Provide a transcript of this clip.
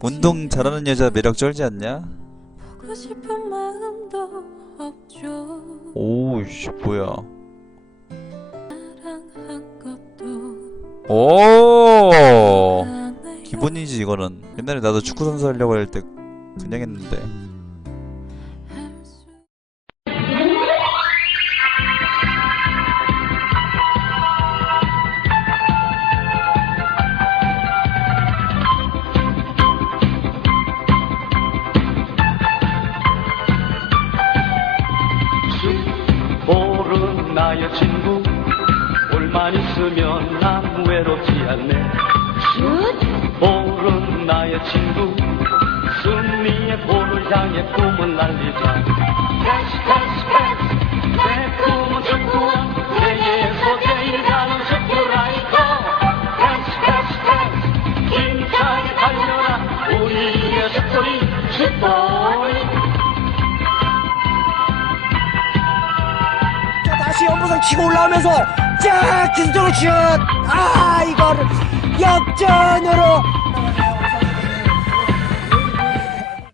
운동 잘하는 여자 매력 쩔지 않냐? 없죠. 오우씨 뭐야? 오. 기본이지 이거는. 옛날에 나도 축구 선수 하려고 할 때 그냥 했는데 오른 나의 친구. 올만 있으면 난 외롭지 않네. 오른 나의 친구. 승리의 볼을 향해 꿈을 날리자 자, 다시 연보성 치고 올라오면서 자 기술적으로 슛! 아 이거를 역전으로